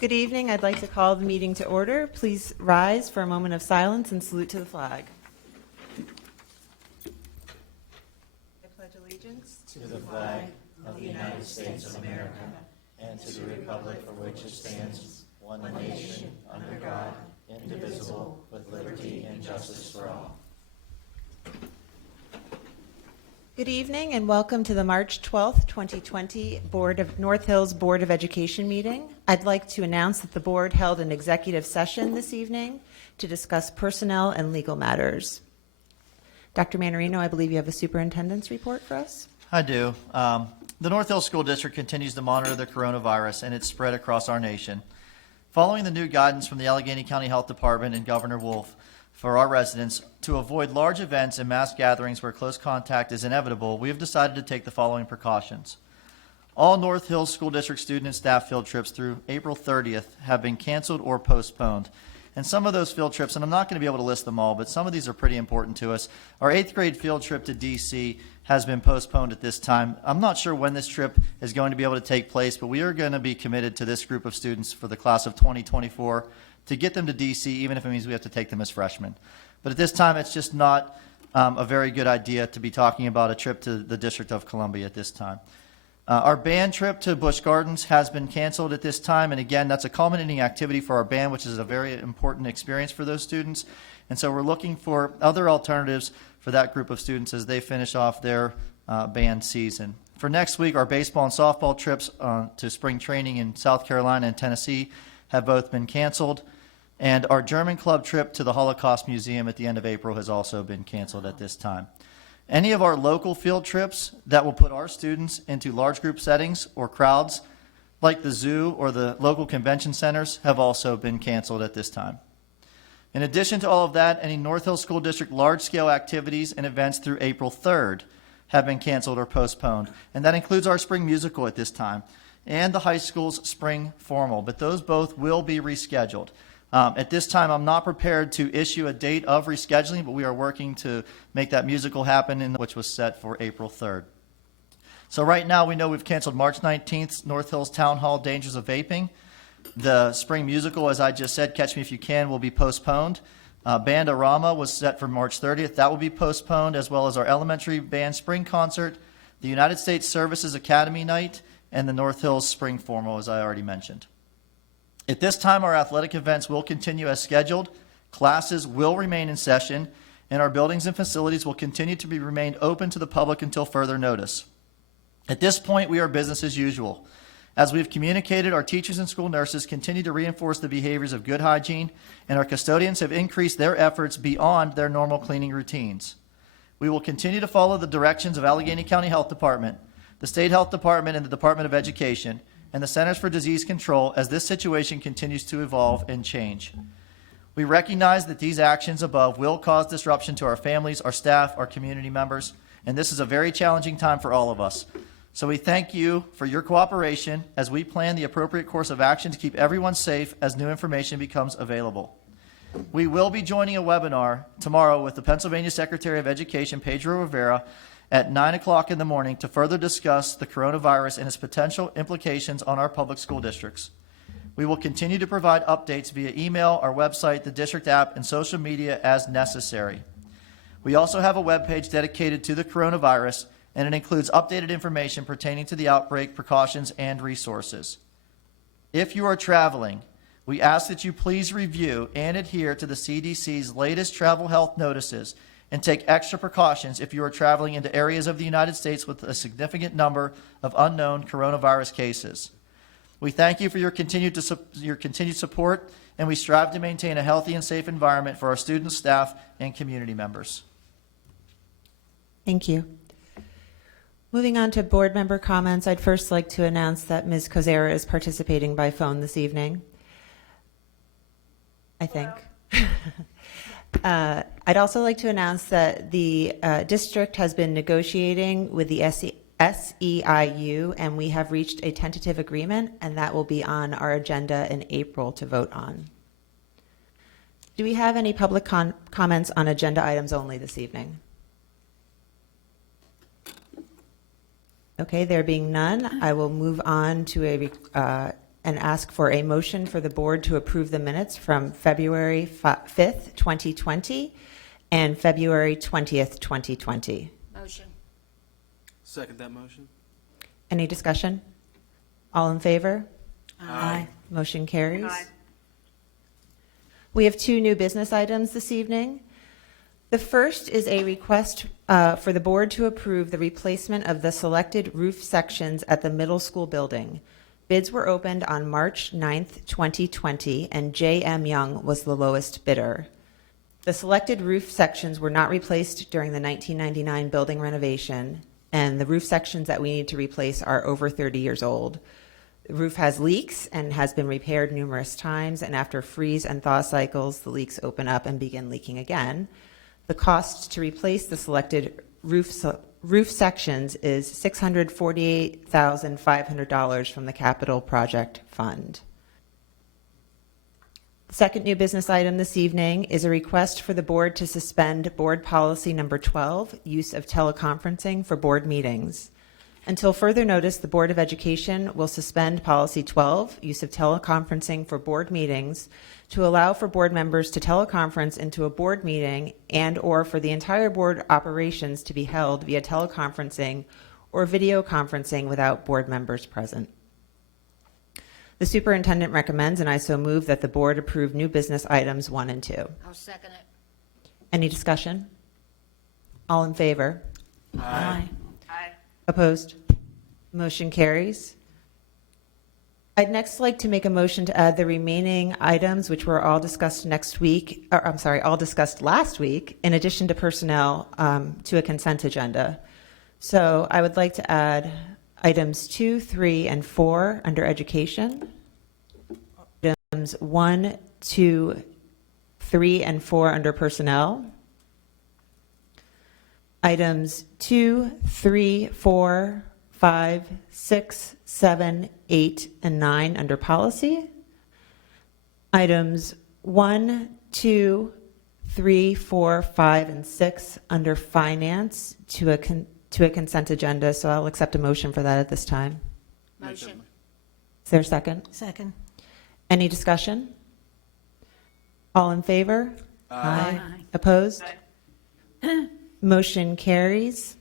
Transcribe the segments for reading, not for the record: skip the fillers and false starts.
Good evening. I'd like to call the meeting to order. Please rise for a moment of silence and salute to the flag. I pledge allegiance to the flag of the United States of America and to the republic for which it stands, one nation, under God, indivisible, with liberty and justice for all. Good evening and welcome to the March 12th, 2020 North Hills Board of Education meeting. I'd like to announce that the board held an executive session this evening to discuss personnel and legal matters. Dr. Manarino, I believe you have a superintendent's report for us. I do. The North Hills School District continues to monitor the coronavirus and its spread across our nation. Following the new guidance from the Allegheny County Health Department and Governor Wolf for our residents to avoid large events and mass gatherings where close contact is inevitable, we have decided to take the following precautions. All North Hills School District student and staff field trips through April 30th have been canceled or postponed. And some of those field trips, and I'm not going to be able to list them all, but some of these are pretty important to us. Our 8th grade field trip to D.C. has been postponed at this time. I'm not sure when this trip is going to be able to take place, but we are going to be committed to this group of students for the class of 2024 to get them to D.C., even if it means we have to take them as freshmen. But at this time, it's just not a very good idea to be talking about a trip to the District of Columbia at this time. Our band trip to Busch Gardens has been canceled at this time, and again, that's a culminating activity for our band, which is a very important experience for those students. And so we're looking for other alternatives for that group of students as they finish off their band season. For next week, our baseball and softball trips to spring training in South Carolina and Tennessee have both been canceled, and our German club trip to the Holocaust Museum at the end of April has also been canceled at this time. Any of our local field trips that will put our students into large group settings or crowds, like the zoo or the local convention centers, have also been canceled at this time. In addition to all of that, any North Hills School District large-scale activities and events through April 3rd have been canceled or postponed, and that includes our spring musical at this time and the high school's spring formal, but those both will be rescheduled. At this time, I'm not prepared to issue a date of rescheduling, but we are working to make that musical happen, which was set for April 3rd. So right now, we know we've canceled March 19th, North Hills Town Hall, Dangers of Vaping. The spring musical, as I just said, Catch Me If You Can, will be postponed. Band-A-Rama was set for March 30th. That will be postponed, as well as our elementary band spring concert, the United States Services Academy Night, and the North Hills Spring Formal, as I already mentioned. At this time, our athletic events will continue as scheduled, classes will remain in session, and our buildings and facilities will continue to be remained open to the public until further notice. At this point, we are business as usual. As we've communicated, our teachers and school nurses continue to reinforce the behaviors of good hygiene, and our custodians have increased their efforts beyond their normal cleaning routines. We will continue to follow the directions of Allegheny County Health Department, the State Health Department, and the Department of Education, and the Centers for Disease Control as this situation continues to evolve and change. We recognize that these actions above will cause disruption to our families, our staff, our community members, and this is a very challenging time for all of us. So we thank you for your cooperation as we plan the appropriate course of action to keep everyone safe as new information becomes available. We will be joining a webinar tomorrow with the Pennsylvania Secretary of Education, Pedro Rivera, at 9 o'clock in the morning to further discuss the coronavirus and its potential implications on our public school districts. We will continue to provide updates via email, our website, the district app, and social media as necessary. We also have a webpage dedicated to the coronavirus, and it includes updated information pertaining to the outbreak, precautions, and resources. If you are traveling, we ask that you please review and adhere to the CDC's latest travel health notices and take extra precautions if you are traveling into areas of the United States with a significant number of unknown coronavirus cases. We thank you for your continued support, and we strive to maintain a healthy and safe environment for our students, staff, and community members. Thank you. Moving on to board member comments, I'd first like to announce that Ms. Kozera is participating by phone this evening, I think. I'd also like to announce that the district has been negotiating with the SEIU, and we have reached a tentative agreement, and that will be on our agenda in April to vote on. Do we have any public comments on agenda items only this evening? Okay, there being none, I will move on to a and ask for a motion for the board to approve the minutes from February 5th, 2020, and February 20th, 2020. Motion. Second that motion. Any discussion? All in favor? Aye. Motion carries. We have 2 new business items this evening. The first is a request for the board to approve the replacement of the selected roof sections at the middle school building. Bids were opened on March 9th, 2020, and J.M. Young was the lowest bidder. The selected roof sections were not replaced during the 1999 building renovation, and the roof sections that we need to replace are over 30 years old. The roof has leaks and has been repaired numerous times, and after freeze and thaw cycles, the leaks open up and begin leaking again. The cost to replace the selected roof sections is $648,500 from the Capital Project Fund. The second new business item this evening is a request for the board to suspend Board Policy Number 12, use of teleconferencing for board meetings. Until further notice, the Board of Education will suspend Policy 12, use of teleconferencing for board meetings, to allow for board members to teleconference into a board meeting and/or for the entire board operations to be held via teleconferencing or video conferencing without board members present. The superintendent recommends, and I so move, that the board approve new business items 1 and 2. I'll second it. Any discussion? All in favor? Aye. Opposed? Motion carries. I'd next like to make a motion to add the remaining items, which were all discussed all discussed last week, in addition to personnel, to a consent agenda. So I would like to add items 2, 3, and 4 under education. Items 1, 2, 3, and 4 under personnel. Items 2, 3, 4, 5, 6, 7, 8, and 9 under policy. Items 1, 2, 3, 4, 5, and 6 under finance to a consent agenda. So I'll accept a motion for that at this time. Motion. Is there a second? Second. Any discussion? All in favor? Aye. Opposed? Motion carries.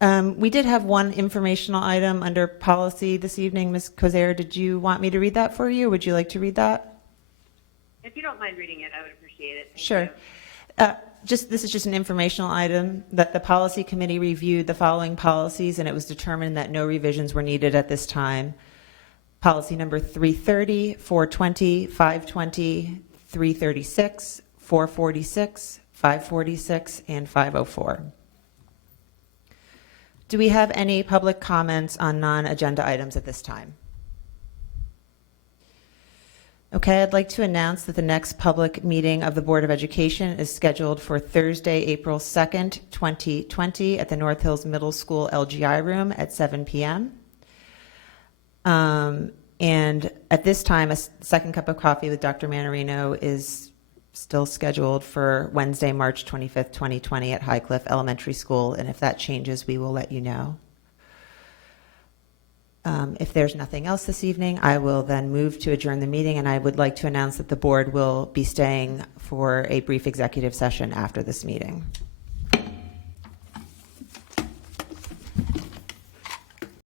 We did have one informational item under policy this evening. Ms. Cozier, did you want me to read that for you? Would you like to read that? If you don't mind reading it, I would appreciate it. Thank Sure. you. This is just an informational item that the policy committee reviewed the following policies, and it was determined that no revisions were needed at this time. Policy number 330, 420, 520, 336, 446, 546, and 504. Do we have any public comments on non-agenda items at this time? Okay, I'd like to announce that the next public meeting of the Board of Education is scheduled for Thursday, April 2nd, 2020 at the North Hills Middle School LGI room at 7 p.m. And at this time, a second cup of coffee with Dr. Manarino is still scheduled for Wednesday, March 25th, 2020 at Highcliffe Elementary School. And if that changes, we will let you know. If there's nothing else this evening, I will then move to adjourn the meeting, and I would like to announce that the board will be staying for a brief executive session after this meeting.